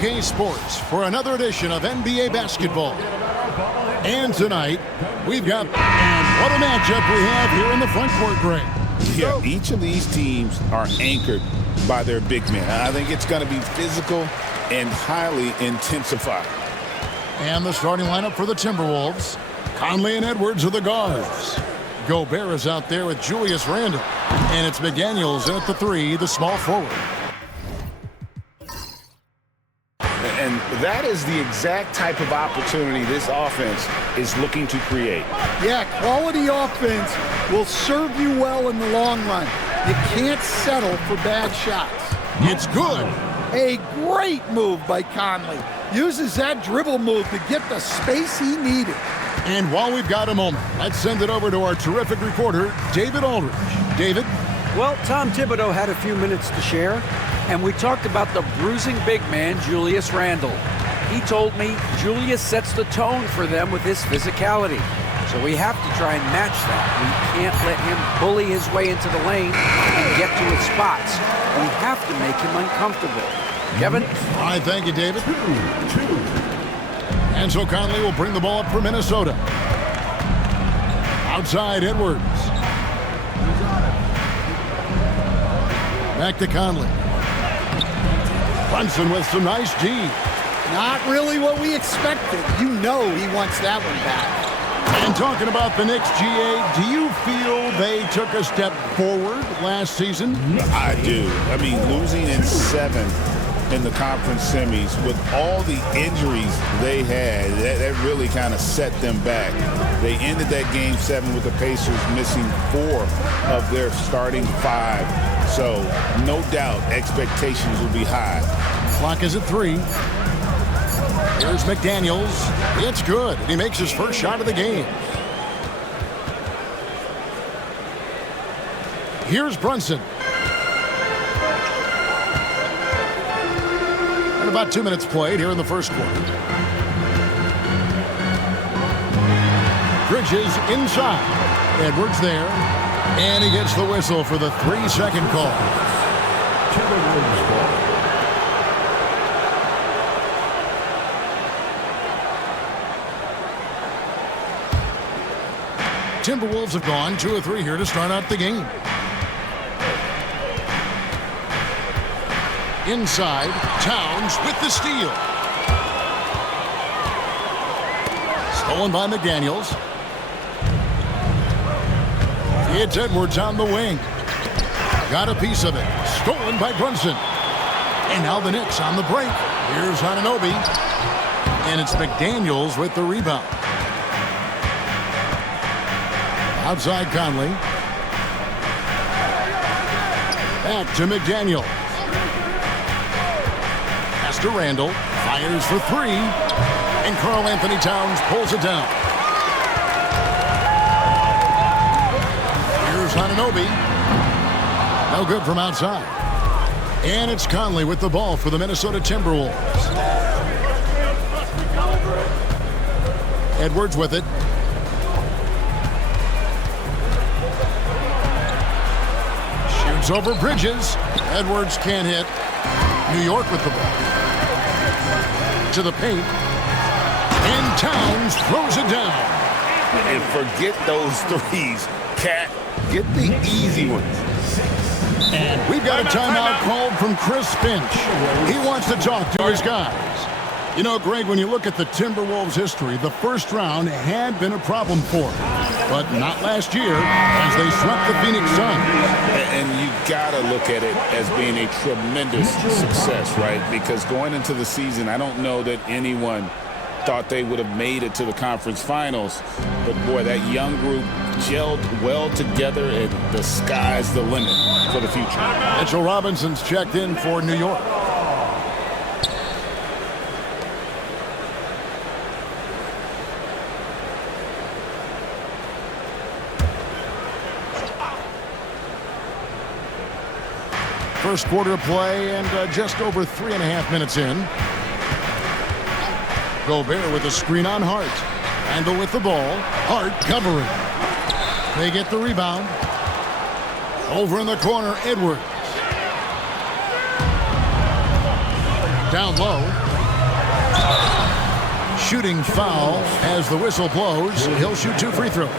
K Sports for another edition of NBA basketball. And tonight, we've got, and what a matchup we have here in the front court, Greg. Yeah, each of these teams are anchored by their big men. I think it's going to be physical and highly intensified. And the starting lineup for the Timberwolves. Conley and Edwards are the guards. Gobert is out there with Julius Randle. And it's McDaniels at the 3, the small forward. And that is the exact type of opportunity this offense is looking to create. Yeah, quality offense will serve you well in the long run. You can't settle for bad shots. It's good. A great move by Conley. Uses that dribble move to get the space he needed. And while we've got a moment, let's send it over to our terrific reporter, David Aldridge. David? Well, Tom Thibodeau had a few minutes to share, and we talked about the bruising big man, Julius Randle. He told me Julius sets the tone for them with his physicality. So we have to try and match that. We can't let him bully his way into the lane and get to his spots. We have to make him uncomfortable. Kevin? All right, thank you, David. And so Conley will bring the ball up for Minnesota. Outside, Edwards. Back to Conley. Brunson with some nice D. Not really what we expected. You know he wants that one back. And talking about the Knicks, GA, do you feel they took a step forward last season? I do. I mean, losing in 7 in the conference semis with all the injuries they had, that really kind of set them back. They ended that game 7 with the Pacers missing 4 of their starting 5. So no doubt expectations will be high. Clock is at 3. Here's McDaniels. It's good. He makes his first shot of the game. Here's Brunson. And about 2 minutes played here in the first quarter. Bridges inside. Edwards there. And he gets the whistle for the 3-second call. Timberwolves ball. Timberwolves have gone 2 of 3 here to start out the game. Inside, Towns with the steal. Stolen by McDaniels. It's Edwards on the wing. Got a piece of it. Stolen by Brunson. And now the Knicks on the break. Here's Anunoby. And it's McDaniels with the rebound. Outside Conley. Back to McDaniel. Pass to Randle. Fires for 3. And Karl Anthony Towns pulls it down. Here's Anunoby. No good from outside. And it's Conley with the ball for the Minnesota Timberwolves. Edwards with it. Shoots over Bridges. Edwards can't hit. New York with the ball. To the paint. And Towns throws it down. And forget those threes. Cat, get the easy ones. And we've got a timeout called from Chris Finch. He wants to talk to his guys. You know, Greg, when you look at the Timberwolves' history, the first round had been a problem for them. But not last year as they swept the Phoenix Suns. And you got to look at it as being a tremendous success, right? Because going into the season, I don't know that anyone thought they would have made it to the conference finals. But, boy, that young group gelled well together, and the sky's the limit for the future. Mitchell Robinson's checked in for New York. First quarter of play and just over 3.5 minutes in. Gobert with a screen on Hart. Randle with the ball. Hart covering. They get the rebound. Over in the corner, Edwards. Down low. Shooting foul as the whistle blows. He'll shoot 2 free throws.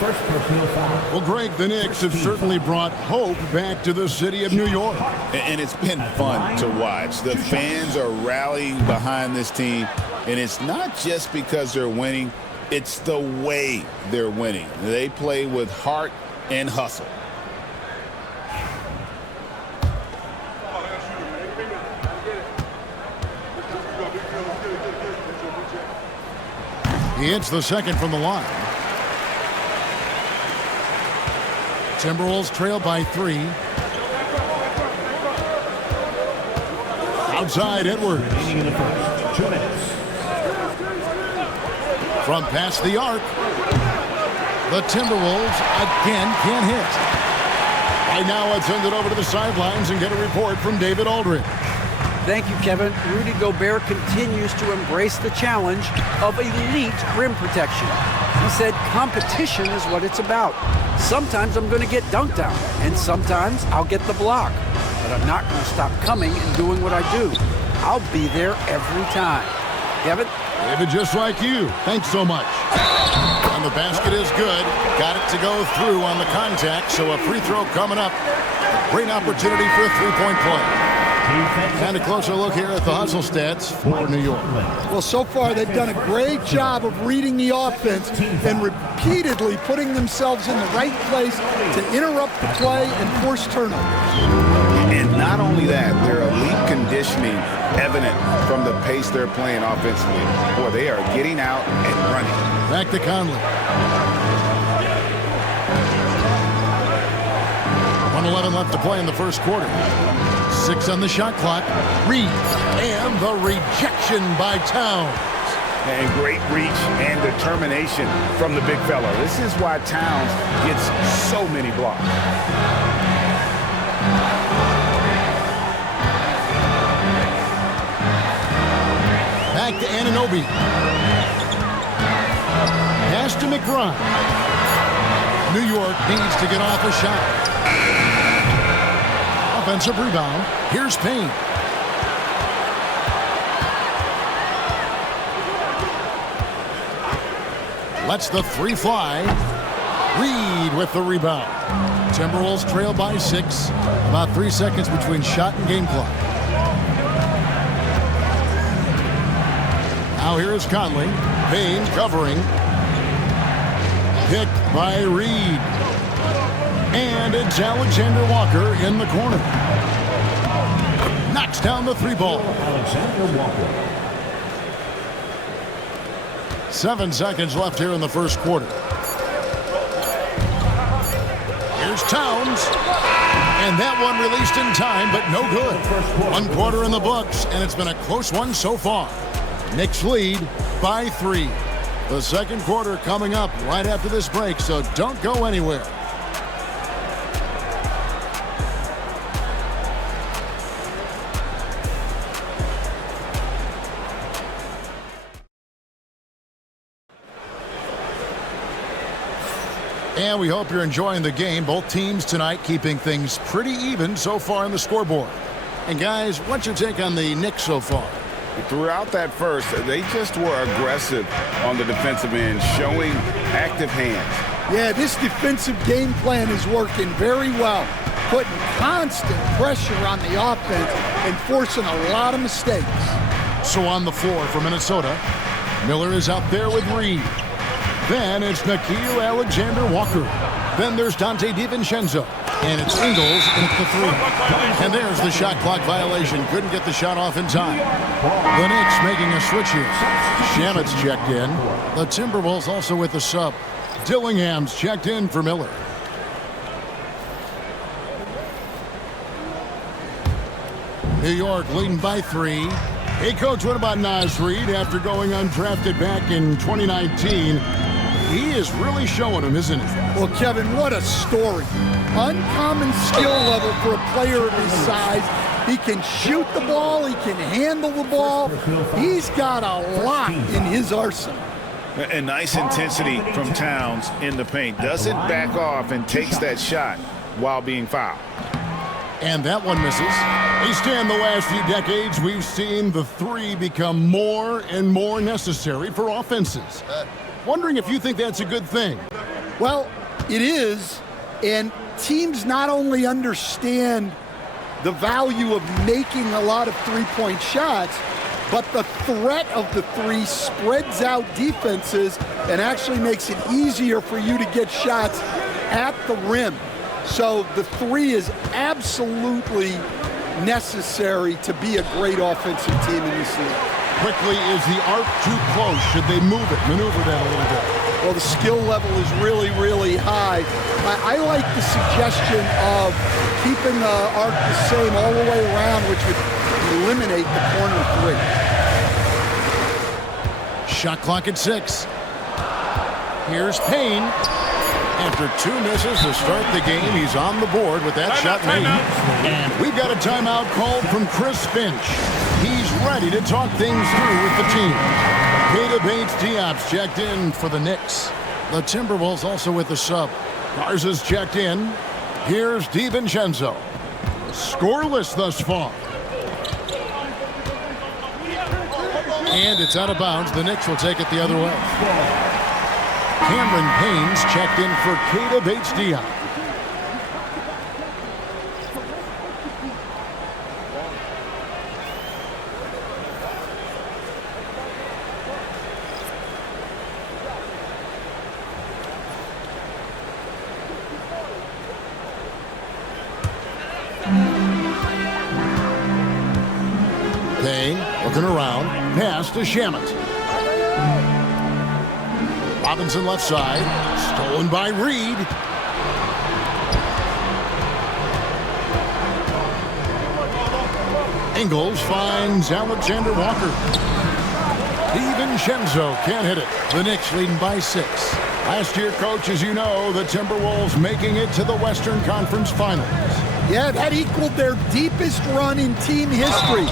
First personal foul. Well, Greg, the Knicks have certainly brought hope back to the city of New York. And it's been fun to watch. The fans are rallying behind this team, and it's not just because they're winning. It's the way they're winning. They play with heart and hustle. He hits the second from the line. Timberwolves trail by 3. Outside Edwards. Remaining in the first. 2 minutes. From past the arc. The Timberwolves again can't hit. Right now, let's send it over to the sidelines and get a report from David Aldridge. Thank you, Kevin. Rudy Gobert continues to embrace the challenge of elite rim protection. He said competition is what it's about. Sometimes I'm going to get dunked on, and sometimes I'll get the block. But I'm not going to stop coming and doing what I do. I'll be there every time. Kevin? David, just like you. Thanks so much. And the basket is good. Got it to go through on the contact, so a free throw coming up. A great opportunity for a three-point play. And a closer look here at the hustle stats for New York. Well, so far they've done a great job of reading the offense and repeatedly putting themselves in the right place to interrupt the play and force turnovers. And not only that, their elite conditioning evident from the pace they're playing offensively. Boy, they are getting out and running. Back to Conley. 1:11 left to play in the first quarter. 6 on the shot clock. Reed, and the rejection by Towns. And great reach and determination from the big fella. This is why Towns gets so many blocks. Back to Anunoby. Pass to McBride. New York needs to get off a shot. Offensive rebound. Here's Payne. Lets the 3 fly. Reed with the rebound. Timberwolves trail by 6. About 3 seconds between shot and game clock. Now here is Conley. Payne covering. Picked by Reed. And it's Alexander Walker in the corner. Knocks down the 3 ball. Alexander Walker. 7 seconds left here in the first quarter. Here's Towns. And that one released in time, but no good. 1 quarter in the books, and it's been a close one so far. Knicks lead by 3. The second quarter coming up right after this break, so don't go anywhere. And we hope you're enjoying the game. Both teams tonight keeping things pretty even so far on the scoreboard. And guys, what's your take on the Knicks so far? Throughout that first, they just were aggressive on the defensive end, showing active hands. Yeah, this defensive game plan is working very well, putting constant pressure on the offense and forcing a lot of mistakes. So on the floor for Minnesota, Miller is out there with Reed. Then it's Nickeil Alexander-Walker. Then there's Dante DiVincenzo. And it's Ingles in at the 3. And there's the shot clock violation. Couldn't get the shot off in time. The Knicks making a switch here. Shamit's checked in. The Timberwolves also with the sub. Dillingham's checked in for Miller. New York leading by 3. Hey, Coach, what about Naz Reid after going undrafted back in 2019? He is really showing them, isn't he? Well, Kevin, what a story. Uncommon skill level for a player of his size. He can shoot the ball. He can handle the ball. He's got a lot in his arsenal. And nice intensity from Towns in the paint. Doesn't back off and takes that shot while being fouled. And that one misses. They stand the last few decades, we've seen the three become more and more necessary for offenses. Wondering if you think that's a good thing. Well, it is, and teams not only understand the value of making a lot of three-point shots, but the threat of the three spreads out defenses and actually makes it easier for you to get shots at the rim. So the three is absolutely necessary to be a great offensive team in this league. Quickly, is the arc too close? Should they maneuver that a little bit? Well, the skill level is really, really high. I like the suggestion of keeping the arc the same all the way around, which would eliminate the corner three. Shot clock at 6. Here's Payne. After 2 misses to start the game, he's on the board with that shot made. And we've got a timeout called from Chris Finch. He's ready to talk things through with the team. Keita Bates-Diop's checked in for the Knicks. The Timberwolves also with the sub. Garza's checked in. Here's DiVincenzo. Scoreless thus far. And it's out of bounds. The Knicks will take it the other way. Cameron Payne's checked in for Keita Bates-Diop. Payne looking around. Pass to Shamet. Robinson left side. Stolen by Reed. Ingles finds Alexander Walker. DiVincenzo can't hit it. The Knicks leading by 6. Last year, coach, as you know, the Timberwolves making it to the Western Conference Finals. Yeah, that equaled their deepest run in team history,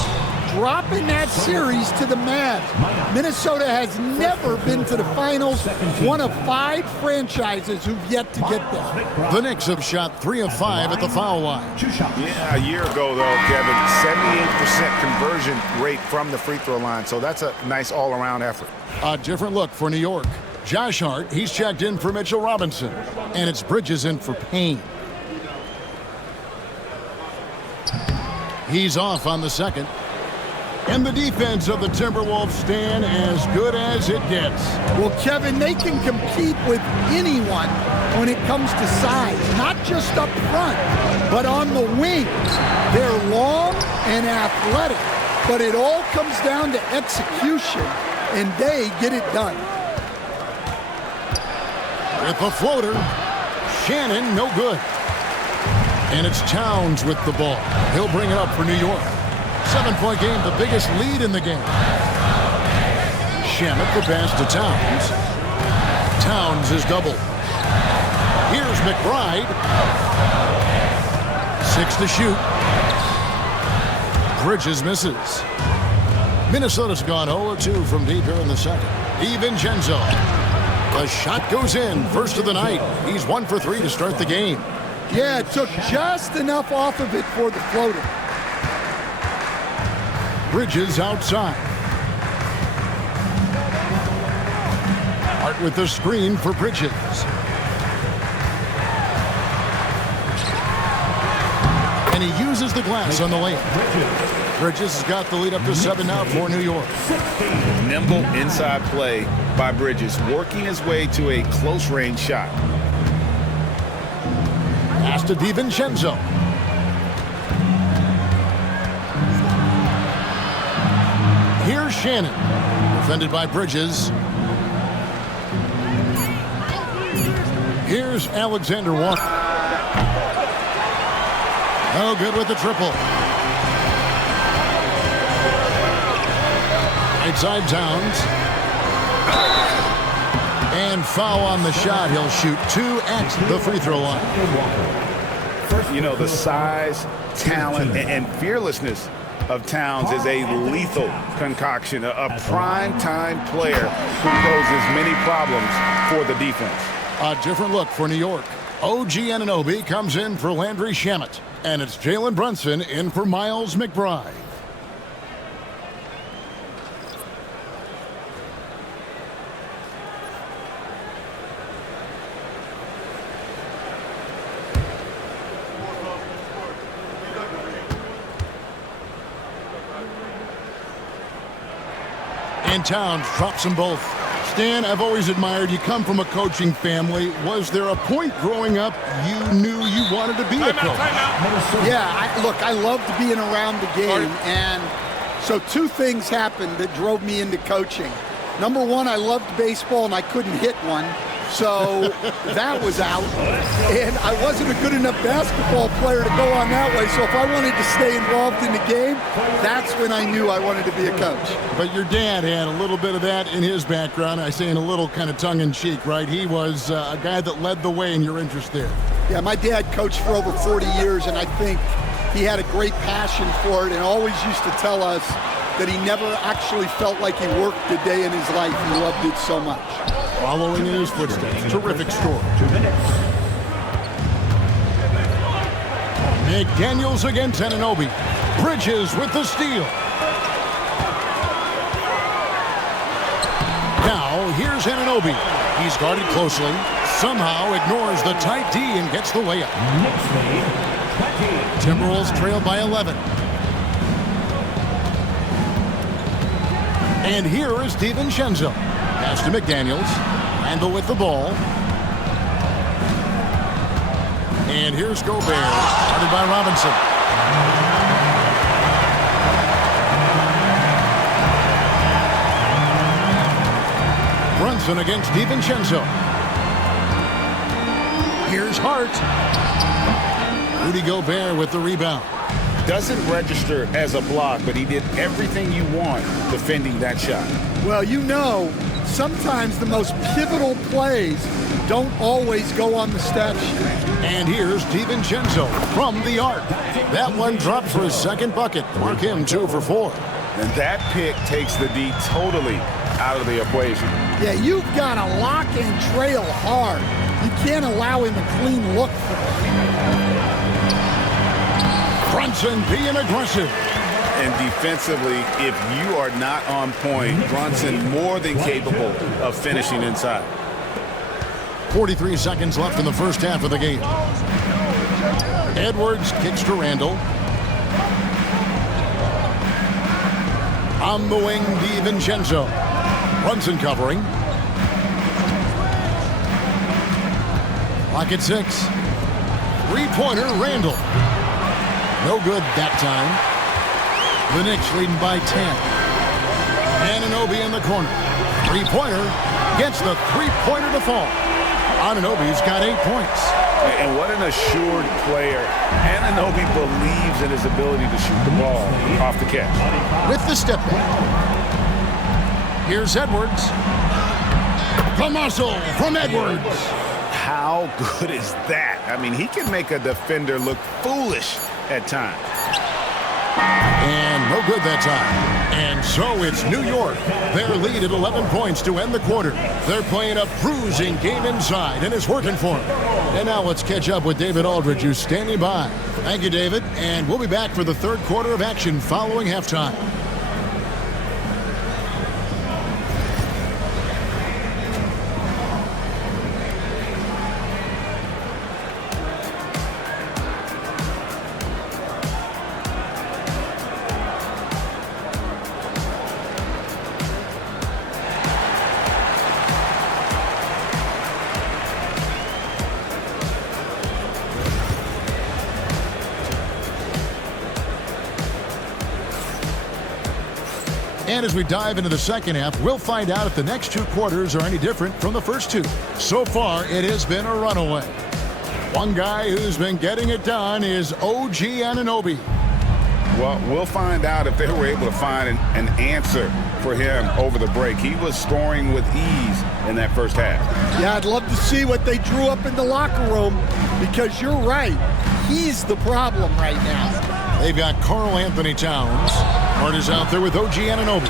dropping that series to the Mavs. Minnesota has never been to the finals, one of 5 franchises who've yet to get there. The Knicks have shot 3 of 5 at the foul line. Yeah, a year ago, though, Kevin, 78% conversion rate from the free throw line. So that's a nice all-around effort. A different look for New York. Josh Hart, he's checked in for Mitchell Robinson. And it's Bridges in for Payne. He's off on the second. And the defense of the Timberwolves stand as good as it gets. Well, Kevin, they can compete with anyone when it comes to size, not just up front, but on the wings. They're long and athletic, but it all comes down to execution, and they get it done. With a floater, Shannon, no good. And it's Towns with the ball. He'll bring it up for New York. 7-point game, the biggest lead in the game. Shamet the pass to Towns. Towns is doubled. Here's McBride. 6 to shoot. Bridges misses. Minnesota's gone 0-2 from deep here in the second. DiVincenzo. The shot goes in. First of the night. He's 1 for 3 to start the game. Yeah, it took just enough off of it for the floater. Bridges outside. Hart with the screen for Bridges. And he uses the glass on the layup. Bridges has got the lead up to 7 now for New York. Nimble inside play by Bridges, working his way to a close-range shot. Pass to DiVincenzo. Here's Shannon. Defended by Bridges. Here's Alexander Walker. No good with the triple. Right side Towns. And foul on the shot. He'll shoot 2 at the free throw line. You know, the size, talent, and fearlessness of Towns is a lethal concoction, a prime-time player who poses many problems for the defense. A different look for New York. OG Anunoby comes in for Landry Shamet. And it's Jalen Brunson in for Miles McBride. And Towns drops them both. Stan, I've always admired you. Come from a coaching family. Was there a point growing up you knew you wanted to be a coach? Yeah, look, I loved being around the game. And so two things happened that drove me into coaching. Number one, I loved baseball and I couldn't hit one. So that was out. And I wasn't a good enough basketball player to go on that way. So if I wanted to stay involved in the game, that's when I knew I wanted to be a coach. But your dad had a little bit of that in his background. I say in a little kind of tongue-in-cheek, right? He was a guy that led the way in your interest there. Yeah, my dad coached for over 40 years, and I think he had a great passion for it and always used to tell us that he never actually felt like he worked a day in his life. He loved it so much. Following in his footsteps. Terrific score. 2 minutes. McDaniels against Anunoby. Bridges with the steal. Now, here's Anunoby. He's guarded closely. Somehow ignores the tight D and gets the layup. Knicks lead 20. Timberwolves trail by 11. And here is DiVincenzo. Pass to McDaniels. Randall with the ball. And here's Gobert. Started by Robinson. Brunson against DiVincenzo. Here's Hart. Rudy Gobert with the rebound. Doesn't register as a block, but he did everything you want defending that shot. Well, you know, sometimes the most pivotal plays don't always go on the stat sheet. And here's DiVincenzo from the arc. That one dropped for his second bucket. Mark him 2 for 4. And that pick takes the D totally out of the equation. Yeah, you've got to lock and trail hard. You can't allow him a clean look for it. Brunson being aggressive. And defensively, if you are not on point, Brunson more than capable of finishing inside. 43 seconds left in the first half of the game. Edwards kicks to Randall. On the wing, DiVincenzo. Brunson covering. Clock at 6. Three-pointer, Randall. No good that time. The Knicks leading by 10. Anunoby in the corner. Three-pointer gets the three-pointer to fall. Anunoby's got 8 points. And what an assured player. Anunoby believes in his ability to shoot the ball off the catch. With the step back. Here's Edwards. The muscle from Edwards. How good is that? I mean, he can make a defender look foolish at times. And no good that time. And so it's New York. Their lead at 11 points to end the quarter. They're playing a bruising game inside, and it's working for them. And now let's catch up with David Aldridge, who's standing by. Thank you, David. And we'll be back for the third quarter of action following halftime. And as we dive into the second half, we'll find out if the next 2 quarters are any different from the first 2. So far, it has been a runaway. One guy who's been getting it done is OG Anunoby. Well, we'll find out if they were able to find an answer for him over the break. He was scoring with ease in that first half. Yeah, I'd love to see what they drew up in the locker room because you're right. He's the problem right now. They've got Karl Anthony Towns. Hart is out there with OG Anunoby.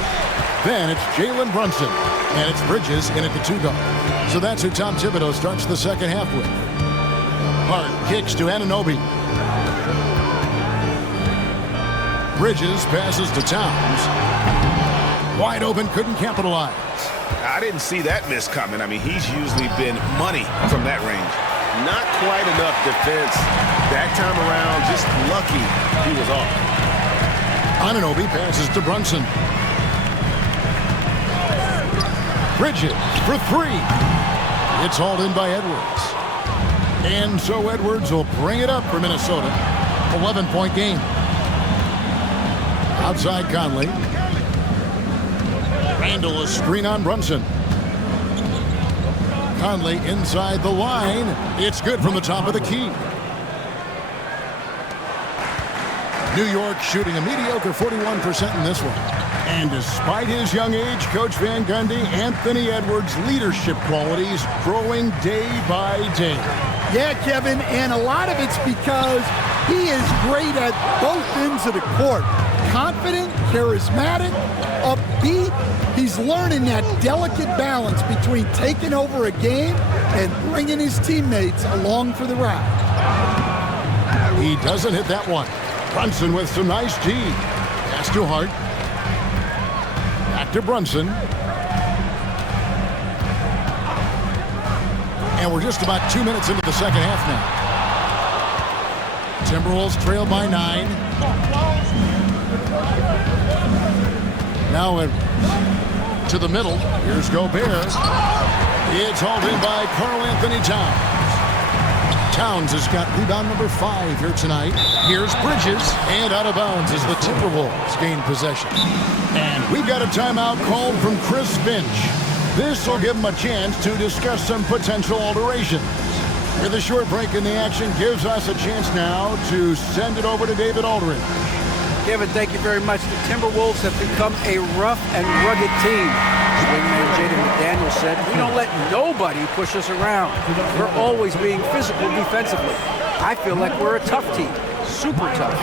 Then it's Jalen Brunson. And it's Bridges in at the 2 guard. So that's who Tom Thibodeau starts the second half with. Hart kicks to Anunoby. Bridges passes to Towns. Wide open, couldn't capitalize. I didn't see that miss coming. I mean, he's usually been money from that range. Not quite enough defense. That time around, just lucky he was off. Anunoby passes to Brunson. Bridges for three. It's hauled in by Edwards. And so Edwards will bring it up for Minnesota. 11-point game. Outside Conley. Randall a screen on Brunson. Conley inside the line. It's good from the top of the key. New York shooting a mediocre 41% in this one. And despite his young age, Coach Van Gundy, Anthony Edwards' leadership qualities growing day by day. Yeah, Kevin, and a lot of it's because he is great at both ends of the court. Confident, charismatic, upbeat. He's learning that delicate balance between taking over a game and bringing his teammates along for the ride. He doesn't hit that one. Brunson with some nice G. Pass to Hart. Back to Brunson. And we're just about 2 minutes into the second half now. Timberwolves trail by 9. Now to the middle. Here's Gobert. It's hauled in by Karl Anthony Towns. Towns has got rebound number 5 here tonight. Here's Bridges. And out of bounds as the Timberwolves gain possession. And we've got a timeout called from Chris Finch. This will give him a chance to discuss some potential alterations. With a short break in the action gives us a chance now to send it over to David Aldridge. Kevin, thank you very much. The Timberwolves have become a rough and rugged team. Swingman Jaden McDaniel said, "We don't let nobody push us around. We're always being physical defensively. I feel like we're a tough team, super tough."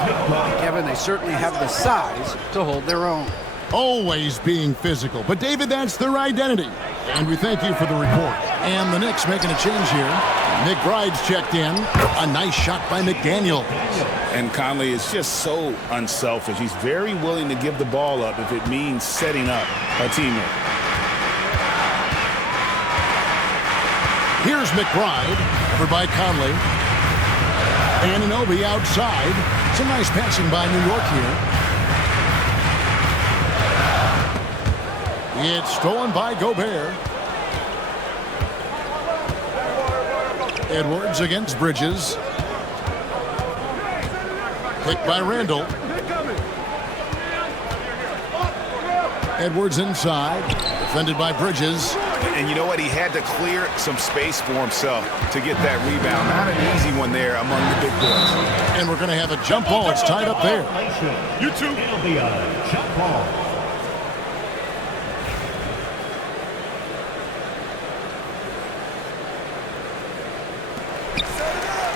Kevin, they certainly have the size to hold their own. Always being physical. But, David, that's their identity. And we thank you for the report. And the Knicks making a change here. McBride's checked in. A nice shot by McDaniel. And Conley is just so unselfish. He's very willing to give the ball up if it means setting up a teammate. Here's McBride. Over by Conley. Anunoby outside. Some nice passing by New York here. It's stolen by Gobert. Edwards against Bridges. Picked by Randall. Edwards inside. Defended by Bridges. And you know what? He had to clear some space for himself to get that rebound. Not an easy one there among the big boys. And we're going to have a jump ball. It's tied up there. You too. It'll be a jump ball.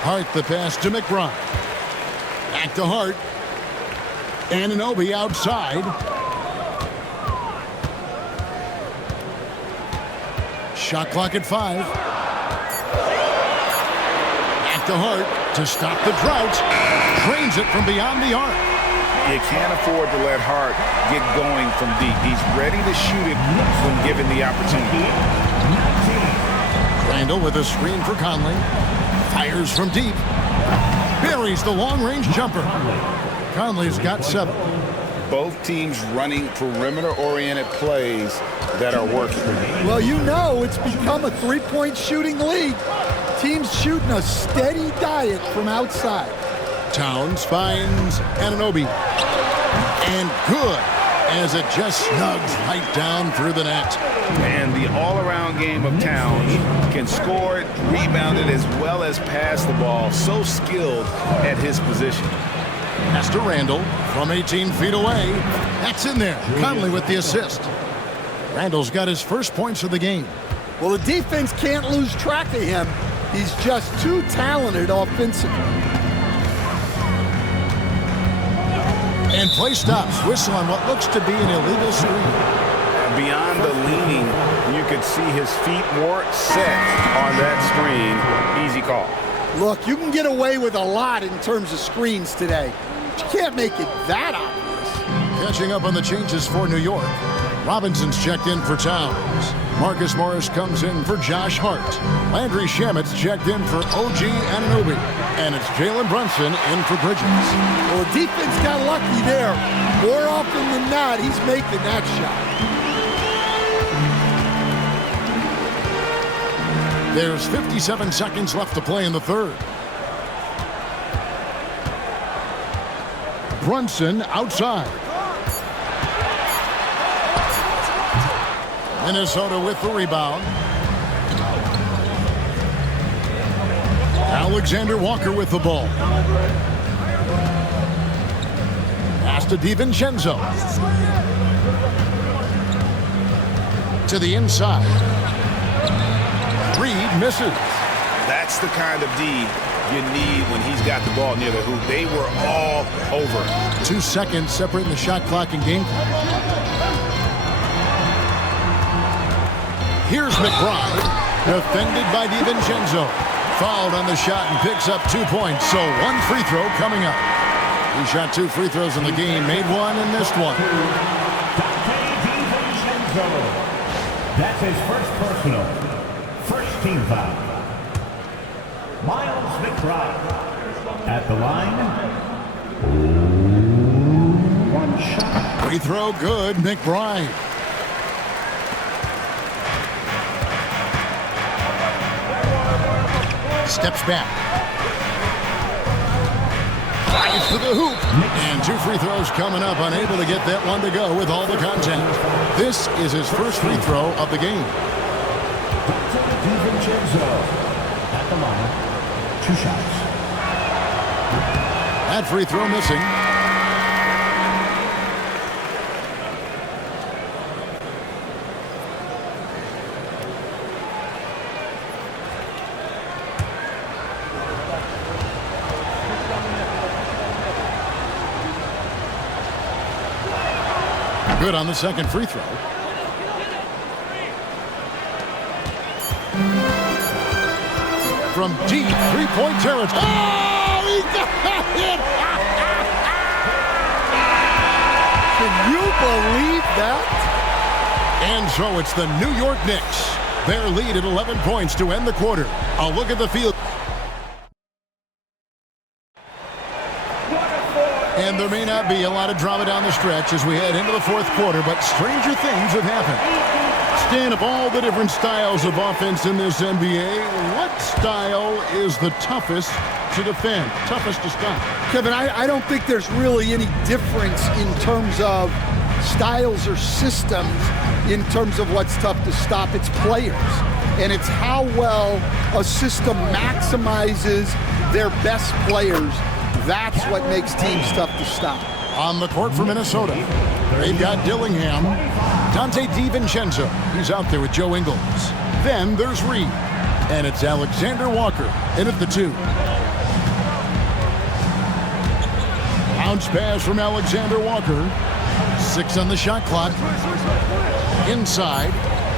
Hart the pass to McBride. Back to Hart. Anunoby outside. Shot clock at 5. Back to Hart to stop the drought. Drains it from beyond the arc. You can't afford to let Hart get going from deep. He's ready to shoot it when given the opportunity. Randall with a screen for Conley. Fires from deep. Buries the long-range jumper. Conley's got 7. Both teams running perimeter-oriented plays that are working. Well, you know it's become a three-point shooting league. Teams shooting a steady diet from outside. Towns finds Anunoby. And good, as it just snugs right down through the net. And the all-around game of Towns can score it, rebound it, as well as pass the ball. So skilled at his position. Pass to Randall from 18 feet away. That's in there. Conley with the assist. Randall's got his first points of the game. Well, the defense can't lose track of him. He's just too talented offensively. And play stops. Whistle on what looks to be an illegal screen. Beyond the leaning, you could see his feet more set on that screen. Easy call. Look, you can get away with a lot in terms of screens today. But you can't make it that obvious. Catching up on the changes for New York. Robinson's checked in for Towns. Marcus Morris comes in for Josh Hart. Landry Shamet's checked in for OG Anunoby. And it's Jalen Brunson in for Bridges. Well, the defense got lucky there. More often than not, he's making that shot. There's 57 seconds left to play in the third. Brunson outside. Minnesota with the rebound. Alexander Walker with the ball. Pass to DiVincenzo. To the inside. Reed misses. That's the kind of D you need when he's got the ball near the hoop. They were all over. 2 seconds separating the shot clock and game clock. Here's McBride, defended by DiVincenzo. Fouled on the shot and picks up 2 points, so 1 free throw coming up. He shot 2 free throws in the game, made 1 and missed 1. That's his first personal. First team foul. Miles McBride at the line. 1 shot. Free throw good, McBride. Steps back. Flies to the hoop. And 2 free throws coming up. Unable to get that one to go with all the contact. This is his first free throw of the game. DiVincenzo at the line. 2 shots. That free throw missing. Good on the second free throw. From deep three-point territory. Oh, he got it! Can you believe that? And so it's the New York Knicks. Their lead at 11 points to end the quarter. A look at the field. And there may not be a lot of drama down the stretch as we head into the fourth quarter, but stranger things have happened. Stan, of all the different styles of offense in this NBA, what style is the toughest to defend, toughest to stop? Kevin, I don't think there's really any difference in terms of styles or systems in terms of what's tough to stop. It's players. And it's how well a system maximizes their best players. That's what makes teams tough to stop. On the court for Minnesota, they've got Dillingham, Dante DiVincenzo. He's out there with Joe Ingles. Then there's Reed, and it's Alexander Walker in at the 2. Bounce pass from Alexander Walker. 6 on the shot clock. Inside,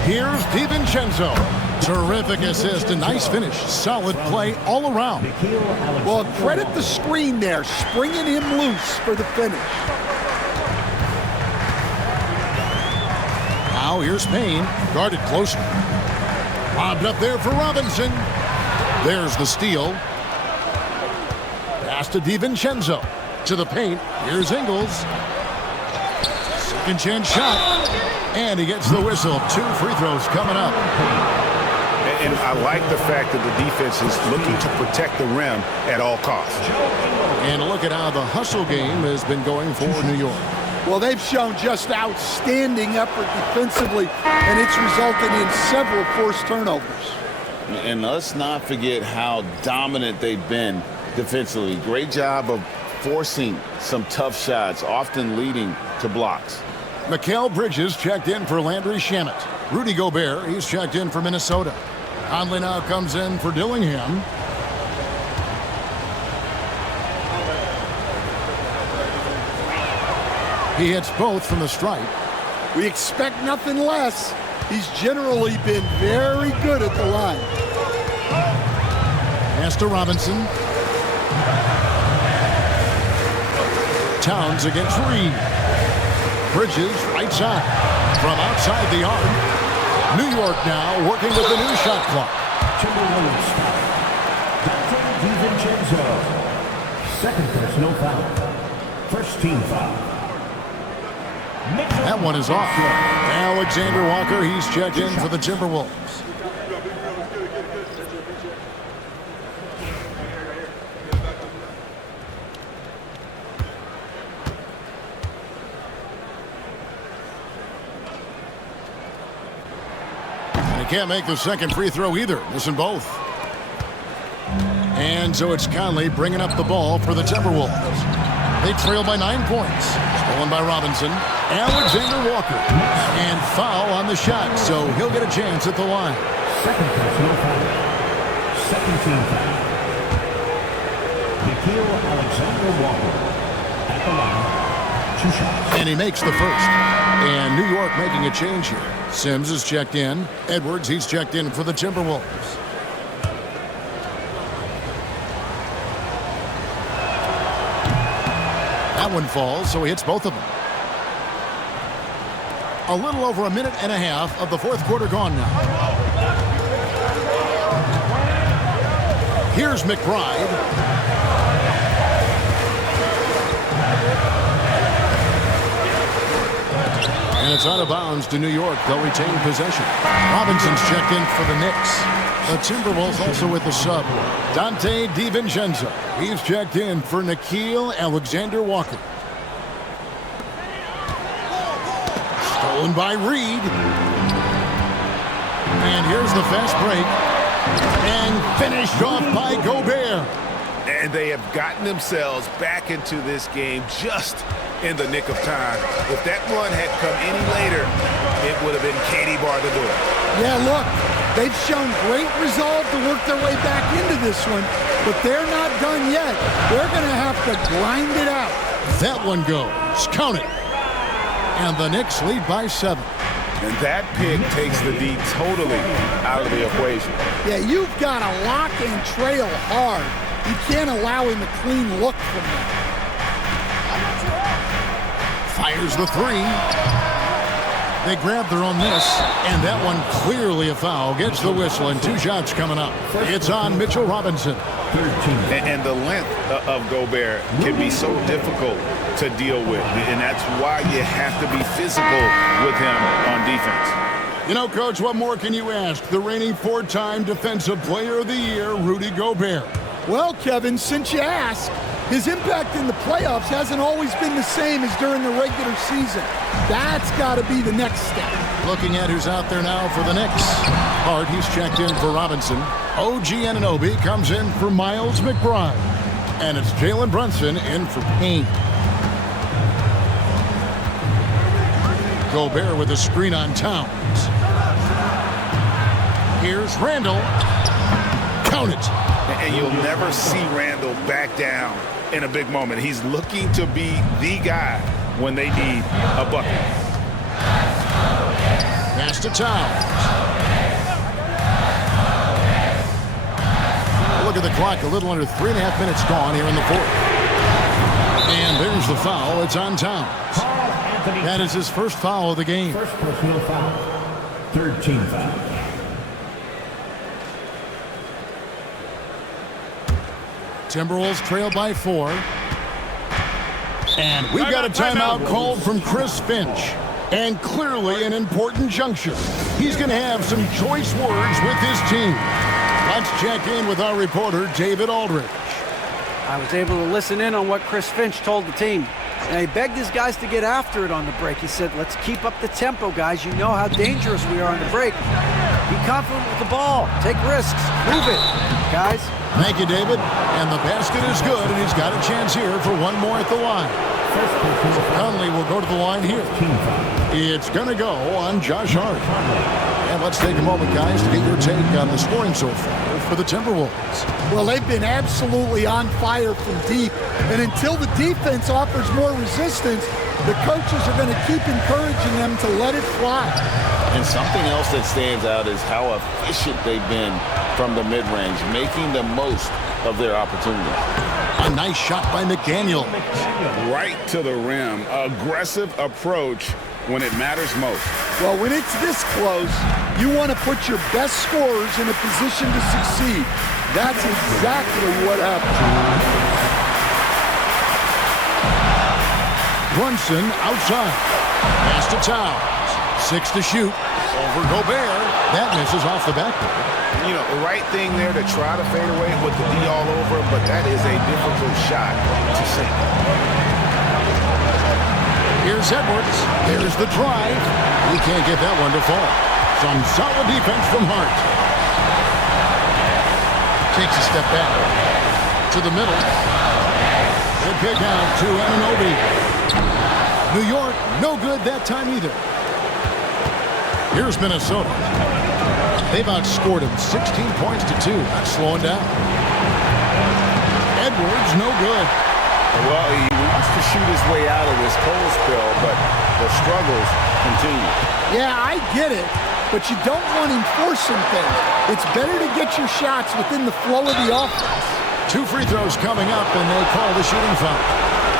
here's DiVincenzo. Terrific assist, a nice finish. Solid play all around. Well, credit the screen there, springing him loose for the finish. Now here's Payne, guarded closer. Lobbed up there for Robinson. There's the steal. Pass to DiVincenzo. To the paint, here's Ingles. Second chance shot. And he gets the whistle. 2 free throws coming up. And I like the fact that the defense is looking to protect the rim at all costs. And look at how the hustle game has been going for New York. Well, they've shown just outstanding effort defensively, and it's resulted in several forced turnovers. And let's not forget how dominant they've been defensively. Great job of forcing some tough shots, often leading to blocks. Mikal Bridges checked in for Landry Shamet. Rudy Gobert, he's checked in for Minnesota. Conley now comes in for Dillingham. He hits both from the stripe. We expect nothing less. He's generally been very good at the line. Pass to Robinson. Towns against Reed. Bridges, right side. From outside the arc. New York now working with the new shot clock. Timberwolves foul. Dante DiVincenzo. Second personal foul. First team foul. That one is off. Alexander Walker, he's checked in for the Timberwolves. And he can't make the second free throw either. Missing both. And so it's Conley bringing up the ball for the Timberwolves. They trail by 9 points. Stolen by Robinson. Alexander Walker. And foul on the shot, so he'll get a chance at the line. Second personal foul. Second team foul. Nikhil Alexander Walker at the line. 2 shots. And he makes the first. And New York making a change here. Sims is checked in. Edwards, he's checked in for the Timberwolves. That one falls, so he hits both of them. A little over a minute and a half of the fourth quarter gone now. Here's McBride. And it's out of bounds to New York. They'll retain possession. Robinson's checked in for the Knicks. The Timberwolves also with the sub. Dante DiVincenzo. He's checked in for Nikhil Alexander Walker. Stolen by Reed. And here's the fast break. And finished off by Gobert. And they have gotten themselves back into this game just in the nick of time. If that run had come any later, it would have been Katie bar to do it. Yeah, look, they've shown great resolve to work their way back into this one, but they're not done yet. They're going to have to grind it out. That one goes. Count it. And the Knicks lead by 7. And that pick takes the D totally out of the equation. Yeah, you've got to lock and trail hard. You can't allow him a clean look from that. Fires the three. They grab their own miss, and that one clearly a foul. Gets the whistle, and 2 shots coming up. It's on Mitchell Robinson. And the length of Gobert can be so difficult to deal with, and that's why you have to be physical with him on defense. You know, Coach, what more can you ask? The reigning 4-time Defensive Player of the Year, Rudy Gobert. Well, Kevin, since you asked, his impact in the playoffs hasn't always been the same as during the regular season. That's got to be the next step. Looking at who's out there now for the Knicks. Hart, he's checked in for Robinson. OG Anunoby comes in for Miles McBride. And it's Jalen Brunson in for Payne. Gobert with a screen on Towns. Here's Randall. Count it. And you'll never see Randall back down in a big moment. He's looking to be the guy when they need a bucket. Pass to Towns. Look at the clock. A little under 3.5 minutes gone here in the fourth. And there's the foul. It's on Towns. That is his first foul of the game. First personal foul. Third team foul. Timberwolves trail by 4. And we've got a timeout called from Chris Finch. And clearly an important juncture. He's going to have some choice words with his team. Let's check in with our reporter, David Aldridge. I was able to listen in on what Chris Finch told the team. And he begged his guys to get after it on the break. He said, let's keep up the tempo, guys. You know how dangerous we are on the break. Be confident with the ball. Take risks. Move it, guys. Thank you, David. And the basket is good, and he's got a chance here for one more at the line. Conley will go to the line here. It's going to go on Josh Hart. And let's take a moment, guys, to get your take on the scoring so far for the Timberwolves. Well, they've been absolutely on fire from deep. And until the defense offers more resistance, the coaches are going to keep encouraging them to let it fly. And something else that stands out is how efficient they've been from the mid-range, making the most of their opportunities. A nice shot by McDaniel. Right to the rim. Aggressive approach when it matters most. Well, when it's this close, you want to put your best scorers in a position to succeed. That's exactly what happened. Brunson outside. Pass to Towns. 6 to shoot. Over Gobert. That misses off the backboard. You know, the right thing there to try to fade away with the D all over, but that is a difficult shot to sink. Here's Edwards. There's the drive. He can't get that one to fall. Some solid defense from Hart. Takes a step back. To the middle. Good pick out to Anunoby. New York, no good that time either. Here's Minnesota. They've outscored him 16 points to 2. Not slowing down. Edwards, no good. Well, he wants to shoot his way out of this cold spell, but the struggles continue. Yeah, I get it, but you don't want him forcing things. It's better to get your shots within the flow of the offense. 2 free throws coming up, and they call the shooting foul.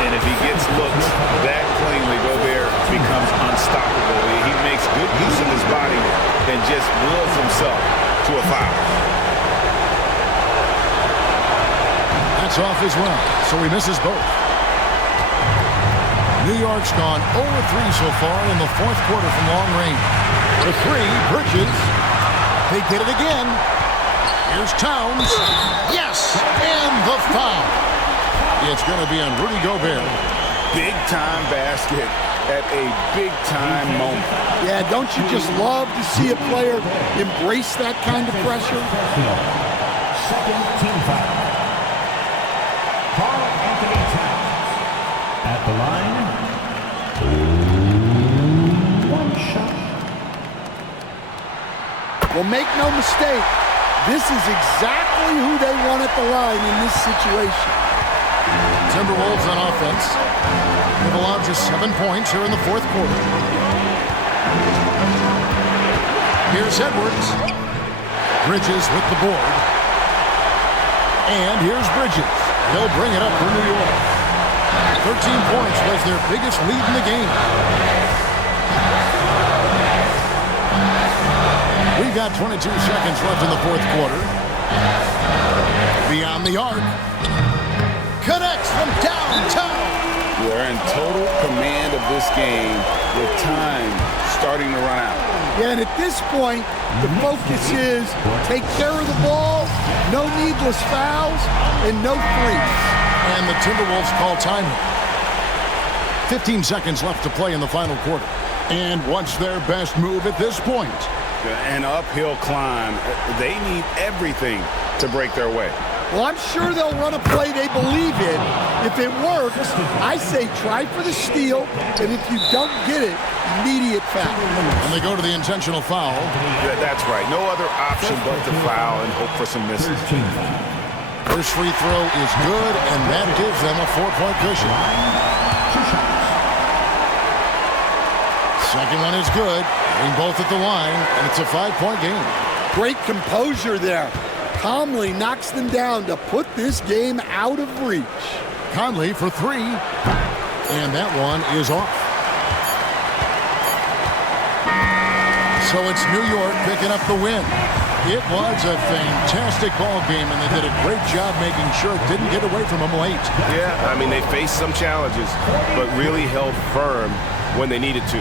And if he gets looked that cleanly, Gobert becomes unstoppable. He makes good use of his body and just wills himself to a foul. That's off his run, so he misses both. New York's gone 0-3 so far in the fourth quarter from long range. The 3, Bridges. They get it again. Here's Towns. Yes, and the foul. It's going to be on Rudy Gobert. Big-time basket at a big-time moment. Yeah, don't you just love to see a player embrace that kind of pressure? Second team foul. Karl Anthony Towns at the line. 1 shot. Well, make no mistake, this is exactly who they want at the line in this situation. Timberwolves on offense. They've allowed just 7 points here in the fourth quarter. Here's Edwards. Bridges with the board. And here's Bridges. They'll bring it up for New York. 13 points was their biggest lead in the game. We've got 22 seconds left in the fourth quarter. Beyond the arc. Connects from downtown. They're in total command of this game with time starting to run out. Yeah, and at this point, the focus is take care of the ball, no needless fouls, and no threes. And the Timberwolves call timeout. 15 seconds left to play in the final quarter. And what's their best move at this point? An uphill climb. They need everything to break their way. Well, I'm sure they'll run a play they believe in. If it works, I say try for the steal, and if you don't get it, immediate foul. And they go to the intentional foul. That's right. No other option but to foul and hope for some misses. First free throw is good, and that gives them a 4-point cushion. Second one is good. Getting both at the line, and it's a 5-point game. Great composure there. Calmly knocks them down to put this game out of reach. Conley for 3, and that one is off. So it's New York picking up the win. It was a fantastic ball game, and they did a great job making sure it didn't get away from them late. Yeah, I mean, they faced some challenges, but really held firm when they needed to.